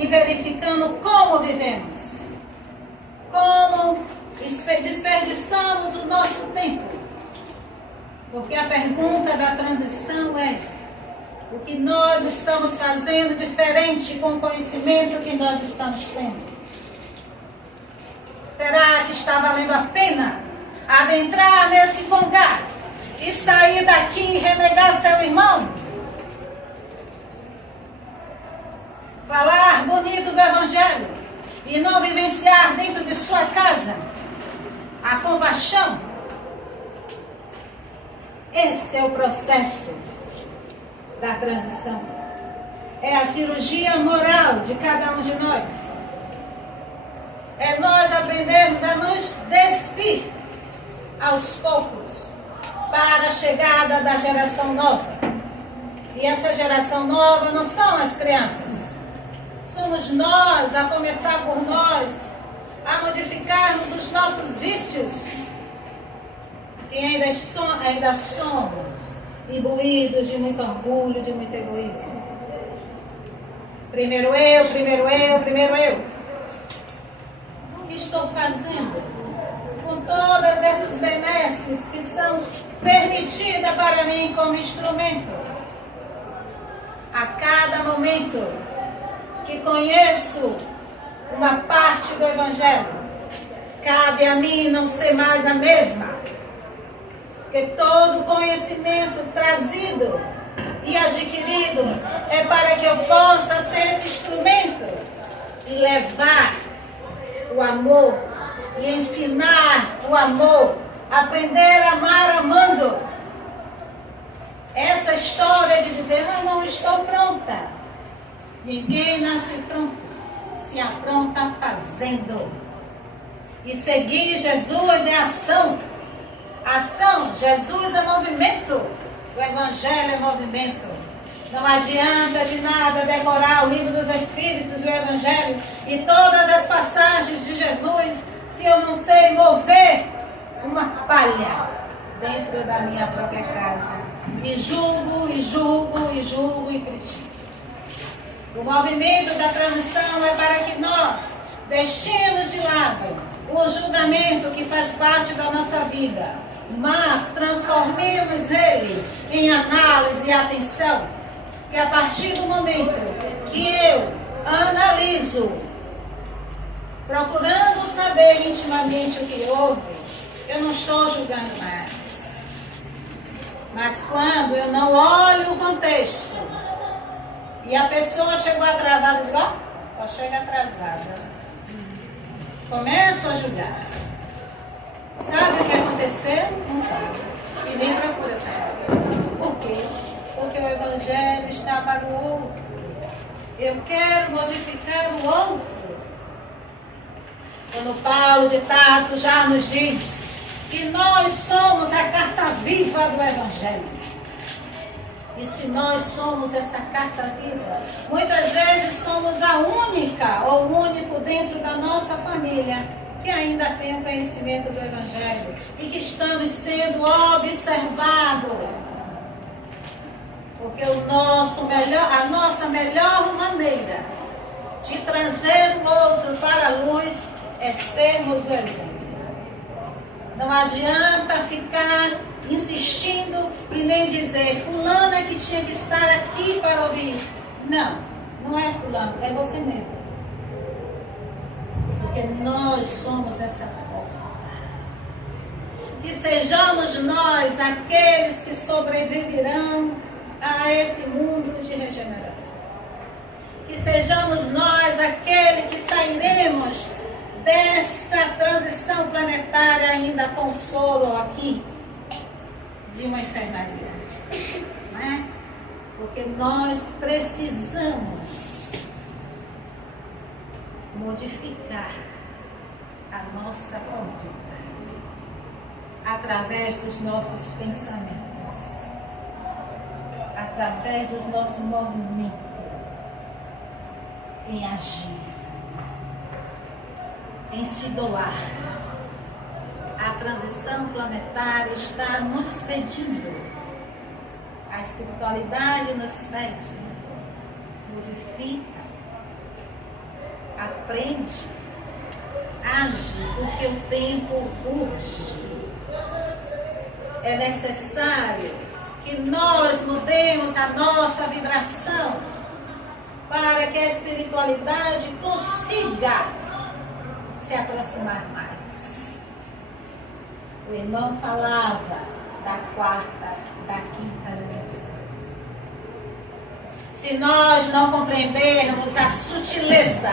e verificando como vivemos, como desperdiçamos o nosso tempo. Porque a pergunta da transição é: o que nós estamos fazendo diferente com o conhecimento que nós estamos tendo? Será que está valendo a pena adentrar nesse congá e sair daqui e renegar seu irmão? Falar bonito do Evangelho e não vivenciar dentro de sua casa a compaixão? Esse é o processo da transição. É a cirurgia moral de cada um de nós. É nós aprendermos a nos despir aos poucos para a chegada da geração nova. E essa geração nova não são as crianças. Somos nós, a começar por nós, a modificarmos os nossos vícios, que ainda somos imbuídos de muito orgulho, de muito egoísmo. Primeiro eu, primeiro eu, primeiro eu. O que estou fazendo com todas essas benesses que são permitidas para mim como instrumento? A cada momento que conheço uma parte do Evangelho, cabe a mim não ser mais a mesma. Porque todo conhecimento trazido e adquirido é para que eu possa ser esse instrumento e levar o amor e ensinar o amor, aprender a amar amando. Essa história de dizer, não estou pronta. Ninguém nasce pronto, se apronta fazendo. E seguir Jesus é ação. Ação, Jesus é movimento, o Evangelho é movimento. Não adianta de nada decorar o livro dos Espíritos, o Evangelho e todas as passagens de Jesus, se eu não sei mover uma palha dentro da minha própria casa. E julgo, e julgo, e julgo e critico. O movimento da transição é para que nós deixemos de lado o julgamento que faz parte da nossa vida, mas transformemos ele em análise e atenção, que a partir do momento que eu analiso, procurando saber intimamente o que houve, eu não estou julgando mais. Mas quando eu não olho o contexto e a pessoa chegou atrasada, eu digo, só chega atrasada. Começo a julgar. Sabe o que aconteceu? Não sabe. E nem procura saber. Por quê? Porque o Evangelho está para o outro. Eu quero modificar o outro. Quando Paulo de Tarso já nos diz que nós somos a carta viva do Evangelho. E se nós somos essa carta viva, muitas vezes somos a única ou o único dentro da nossa família que ainda tem o conhecimento do Evangelho e que estamos sendo observados. Porque a nossa melhor maneira de trazer o outro para a luz é sermos o exemplo. Não adianta ficar insistindo e nem dizer fulana que tinha que estar aqui para ouvir isso. Não, não é fulano, é você mesmo. Porque nós somos essa forma. Que sejamos nós aqueles que sobreviverão a esse mundo de regeneração. Que sejamos nós aqueles que sairemos dessa transição planetária ainda com solo aqui de uma enfermaria. Não é? Porque nós precisamos modificar a nossa conduta através dos nossos pensamentos, através dos nossos movimentos em agir, em se doar. A transição planetária está nos pedindo, a espiritualidade nos pede, modifica aprende, age, porque o tempo urge. É necessário que nós mudemos a nossa vibração para que a espiritualidade consiga se aproximar mais. O irmão falava da quarta, da quinta dimensão. Se nós não compreendermos a sutileza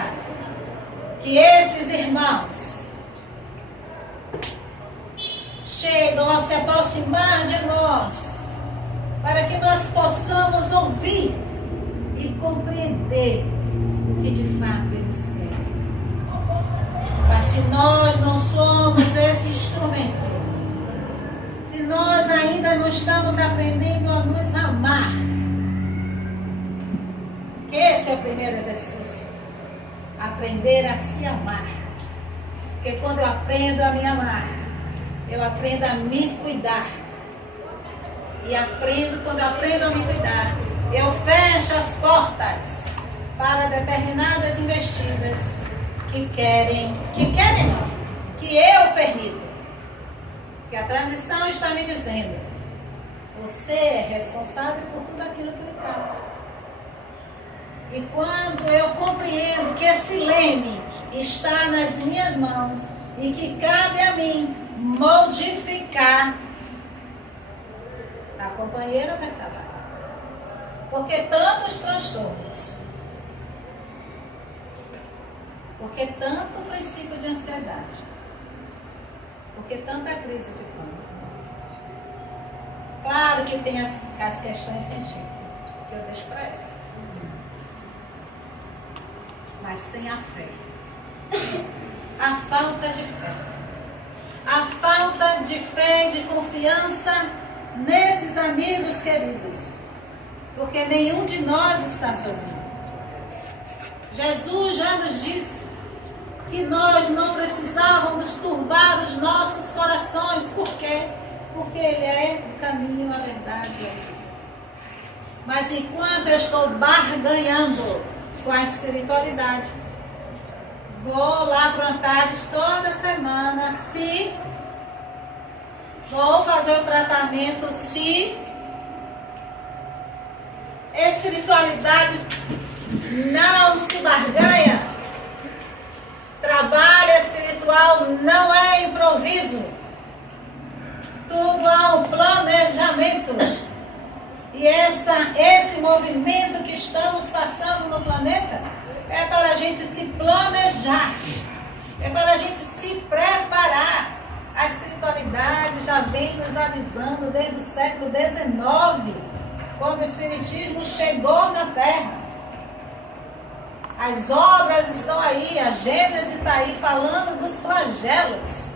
que esses irmãos chegam a se aproximar de nós, para que nós possamos ouvir e compreender o que de fato eles querem. Mas se nós não somos esse instrumento, se nós ainda não estamos aprendendo a nos amar, que esse é o primeiro exercício, aprender a se amar. Porque quando eu aprendo a me amar, eu aprendo a me cuidar. E quando eu aprendo a me cuidar, eu fecho as portas para determinadas investidas que eu permito. Que a transição está me dizendo, você é responsável por tudo aquilo que lhe causa. E quando eu compreendo que esse leme está nas minhas mãos e que cabe a mim modificar, a companheira vai trabalhar. Porque tantos transtornos, porque tanto princípio de ansiedade, porque tanta crise de pânico. Claro que tem as questões científicas, que eu deixo para ela. Mas tem a fé. A falta de fé. A falta de fé e de confiança nesses amigos queridos. Porque nenhum de nós está sozinho. Jesus já nos disse que nós não precisávamos turbar os nossos corações. Por quê? Porque Ele é o caminho, a verdade e a vida. Mas enquanto eu estou barganhando com a espiritualidade, vou lá para o Antares toda semana, se vou fazer o tratamento, se espiritualidade não se barganha. Trabalho espiritual não é improviso. Tudo há um planejamento. E esse movimento que estamos passando no planeta é para a gente se planejar. É para a gente se preparar. A espiritualidade já vem nos avisando desde o século XIX, quando o Espiritismo chegou na Terra. As obras estão aí, a Gênese está aí falando dos flagelos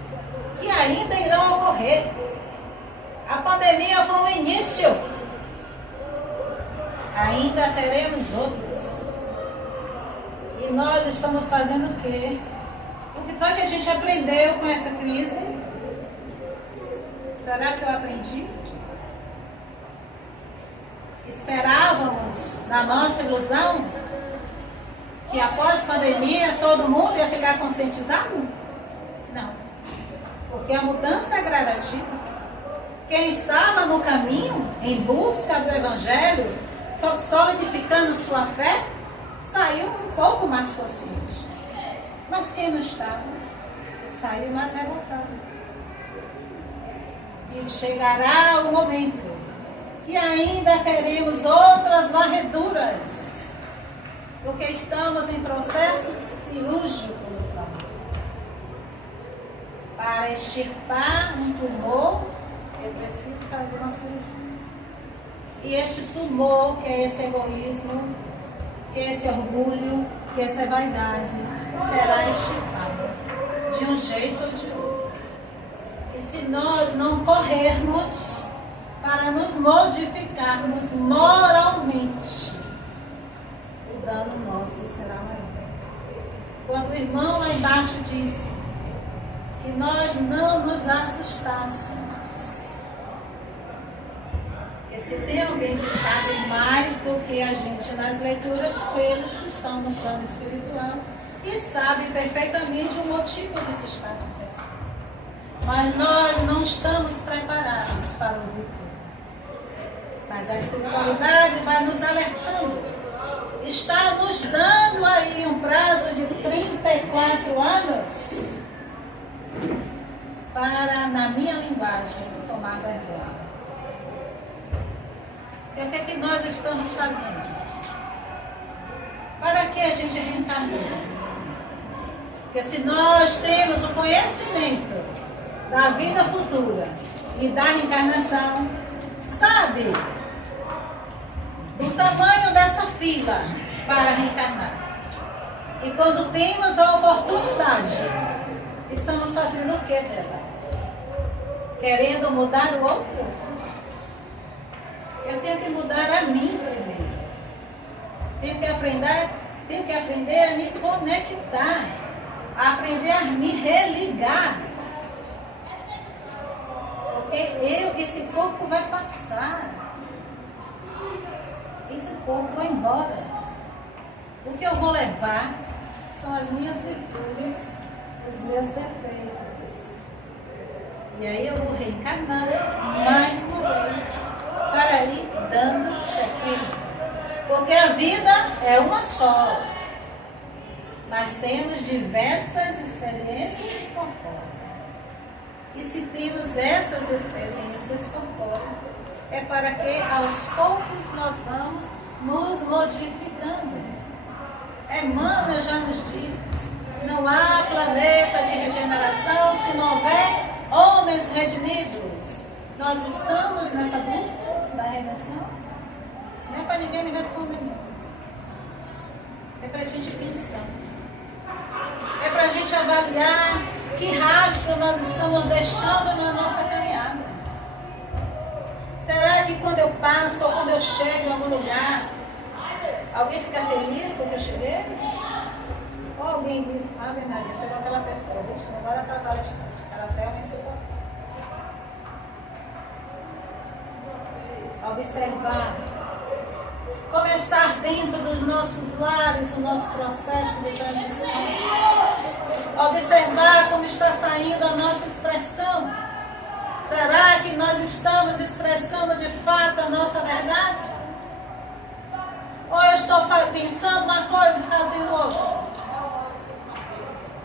que ainda irão ocorrer. A pandemia foi um início. Ainda teremos outras. E nós estamos fazendo o quê? O que foi que a gente aprendeu com essa crise? Será que eu aprendi? Esperávamos, na nossa ilusão, que após a pandemia todo mundo ia ficar conscientizado? Não. Porque a mudança é gradativa. Quem estava no caminho, em busca do Evangelho, solidificando sua fé, saiu um pouco mais consciente. Mas quem não estava, saiu mais revoltado. E chegará o momento que ainda teremos outras varreduras, porque estamos em processo cirúrgico no planeta. Para extirpar um tumor, eu preciso fazer uma cirurgia. E esse tumor, que é esse egoísmo, que é esse orgulho, que é essa vaidade, será extirpado de um jeito ou de outro. E se nós não corrermos para nos modificarmos moralmente, o dano nosso será maior. Quando o irmão lá embaixo disse que nós não nos assustássemos, porque se tem alguém que sabe mais do que a gente nas leituras, são eles que estão no plano espiritual e sabe perfeitamente o motivo disso estar acontecendo. Mas nós não estamos preparados para ouvir tudo. Mas a espiritualidade vai nos alertando. Está nos dando aí um prazo de 34 anos para, na minha linguagem, tomar vergonha. E o que é que nós estamos fazendo? Para que a gente reencarnou? Porque se nós temos o conhecimento da vida futura e da reencarnação, sabe do tamanho dessa fila para reencarnar. E quando temos a oportunidade, estamos fazendo o que dela? Querendo mudar o outro? Eu tenho que mudar a mim primeiro. Tenho que aprender a me conectar, a aprender a me religar. Porque esse corpo vai passar. Esse corpo vai embora. O que eu vou levar são as minhas virtudes, os meus defeitos. E aí eu vou reencarnar mais uma vez para ir dando sequência. Porque a vida é uma só. Mas temos diversas experiências corpóreas. E se temos essas experiências corpóreas, é para que aos poucos nós vamos nos modificando. Emmanuel já nos diz, não há planeta de regeneração se não houver homens redimidos. Nós estamos nessa busca da redenção? Não é para ninguém me responder, não. É para a gente pensar. É para a gente avaliar que rastro nós estamos deixando na nossa caminhada. Será que quando eu passo ou quando eu chego em algum lugar, alguém fica feliz porque eu cheguei? Ou alguém diz, Ave Maria, chegou aquela pessoa, agora aquela palestrante, ela até me ensinou. Observar. Começar dentro dos nossos lares o nosso processo de transição. Observar como está saindo a nossa expressão. Será que nós estamos expressando de fato a nossa verdade? Ou eu estou pensando uma coisa e fazendo outra?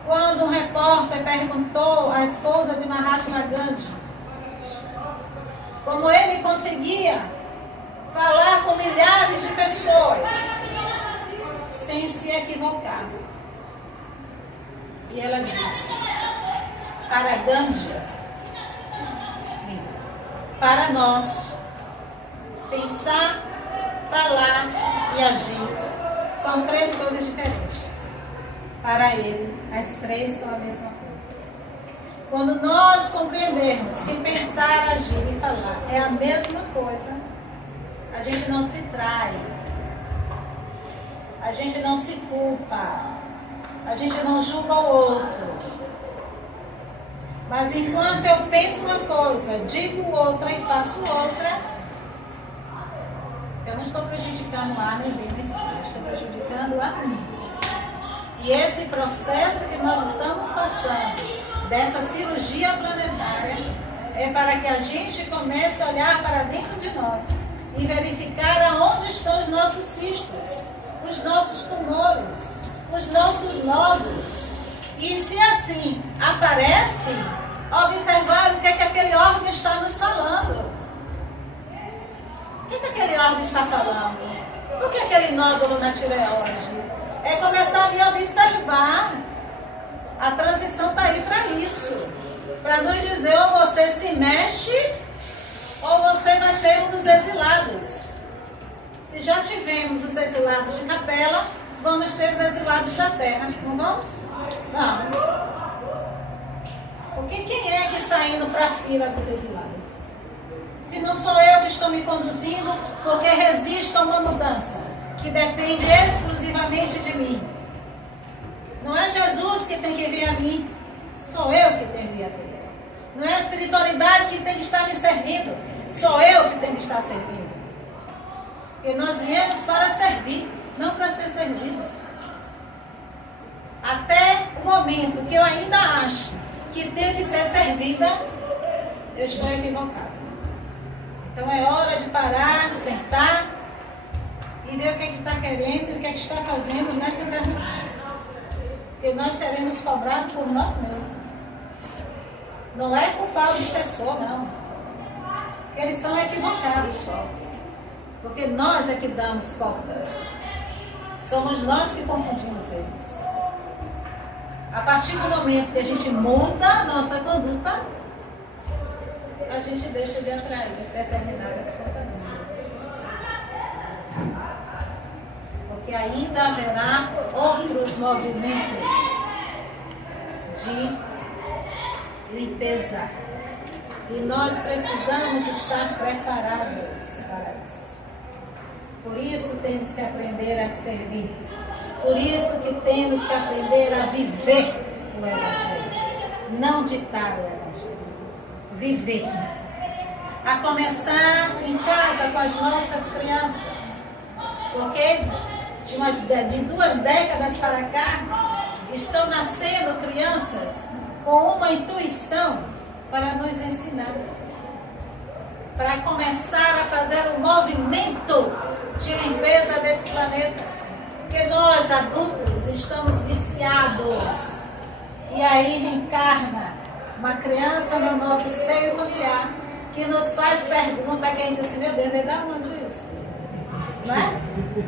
Quando um repórter perguntou à esposa de Mahatma Gandhi como ele conseguia falar com milhares de pessoas sem se equivocar. E ela disse, para Gandhi, para nós, pensar, falar e agir são três coisas diferentes. Para ele, as três são a mesma coisa. Quando nós compreendermos que pensar, agir e falar é a mesma coisa, a gente não se trai, a gente não se culpa, a gente não julga o outro. Mas enquanto eu penso uma coisa, digo outra e faço outra, eu não estou prejudicando A nem B nem C, eu estou prejudicando a mim. E esse processo que nós estamos passando, dessa cirurgia planetária, é para que a gente comece a olhar para dentro de nós e verificar aonde estão os nossos cistos, os nossos tumores, os nossos nódulos. E se assim aparece, observar o que é que aquele órgão está nos falando. O que é que aquele órgão está falando? O que é aquele nódulo na tireoide? É começar a me observar. A transição está aí para isso. Para nos dizer, ou você se mexe, ou você vai ser um dos exilados. Se já tivemos os exilados de Capela, vamos ter os exilados da terra. Não vamos? Vamos. Porque quem é que está indo para a fila dos exilados? Se não sou eu que estou me conduzindo, porque resisto a uma mudança que depende exclusivamente de mim. Não é Jesus que tem que vir a mim, sou eu que tenho que vir a ele. Não é a espiritualidade que tem que estar me servindo, sou eu que tenho que estar servindo. Porque nós viemos para servir, não para ser servidos. até o momento que eu ainda acho que tem que ser servida, eu estou equivocada. Então é hora de parar, de sentar e ver o que é que está querendo e o que é que está fazendo nessa encarnação. Porque nós seremos cobrados por nós mesmos. Não é culpado do sucessor, não. Eles são equivocados só. Porque nós é que damos portas. Somos nós que confundimos eles. A partir do momento que a gente muda a nossa conduta, a gente deixa de atrair determinadas fantasias. Porque ainda haverá outros movimentos de limpeza. E nós precisamos estar preparados para isso. Por isso temos que aprender a servir. Por isso que temos que aprender a viver o Evangelho. Não ditar o Evangelho. Viver. A começar em casa com as nossas crianças. Porque de 2 décadas para cá, estão nascendo crianças com uma intuição para nos ensinar. Para começar a fazer um movimento de limpeza desse planeta. Porque nós, adultos, estamos viciados. E aí reencarna uma criança no nosso seio familiar que nos faz pergunta que a gente diz assim, meu Deus, veio da onde isso? Não é?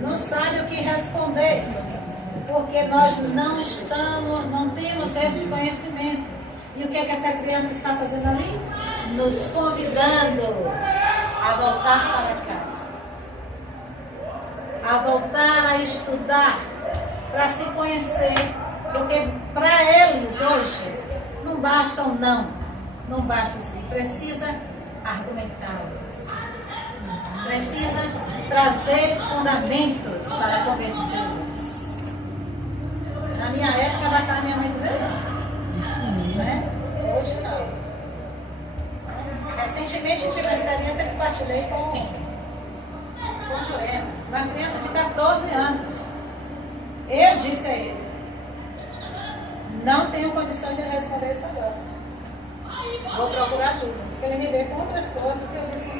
Não sabe o que responder. Porque nós não temos esse conhecimento. E o que é que essa criança está fazendo ali? Nos convidando a voltar para casa. A voltar a estudar, para se conhecer. Porque para eles hoje, não basta um não basta sim. Precisa argumentá-los. Precisa trazer fundamentos para convencê-los. Na minha época, bastava minha mãe dizer não. Né? Hoje não. Recentemente tive uma experiência que compartilhei com Jurema, uma criança de 14 anos. Eu disse a ele, não tenho condições de responder isso agora. Vou procurar ajuda, porque ele me vê com outras coisas que eu disse.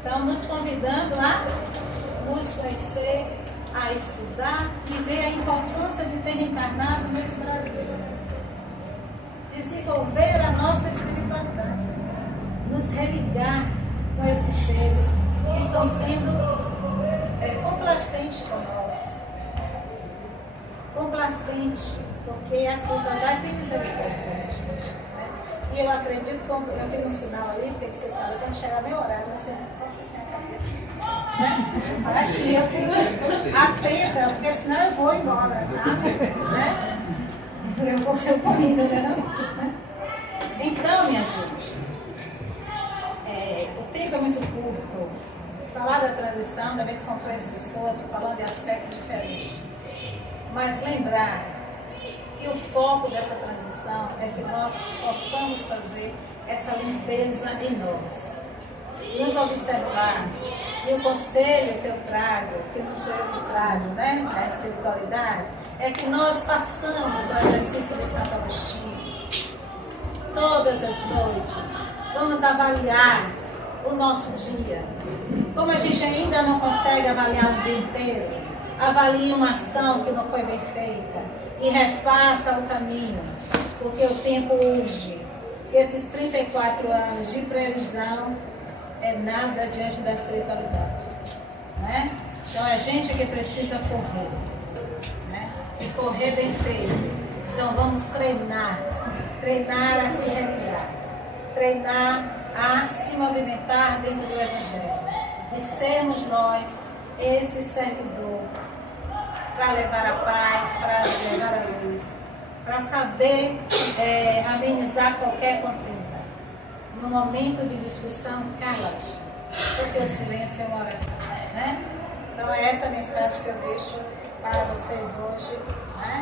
Então, nos convidando a nos conhecer, a estudar e ver a importância de ter reencarnado nesse Brasil. Desenvolver a nossa espiritualidade. Nos religar com esses seres que estão sendo complacentes com nós. Complacente, porque a espiritualidade tem misericórdia, gente. Né? E eu acredito, como eu tenho um sinal ali, porque você sabe, quando chegar meu horário, você possa assim a cabeça. Né? Aqui eu fico atenta, porque senão eu vou embora, sabe? Né? Eu vou indo, né? Então, minha gente, o tempo é muito curto. Falar da transição, ainda bem que são 3 pessoas falando de aspectos diferentes. Mas lembrar que o foco dessa transição é que nós possamos fazer essa limpeza em nós. Nos observar. E o conselho que eu trago, que não sou eu que trago, né? A espiritualidade, é que nós façamos o exercício de Santo Agostinho. Todas as noites. Vamos avaliar o nosso dia. Como a gente ainda não consegue avaliar o dia inteiro, avalie uma ação que não foi bem feita e refaça o caminho, porque o tempo urge. Esses 34 anos de previsão é nada diante da espiritualidade, né? Então é gente que precisa correr, né? E correr bem feito. Então vamos treinar a se religar, treinar a se movimentar dentro do Evangelho e sermos nós esse servidor para levar a paz, para levar a luz, para saber amenizar qualquer contenda. No momento de discussão, cala-te, porque o silêncio é uma oração, né? Então é essa a mensagem que eu deixo para vocês hoje, né?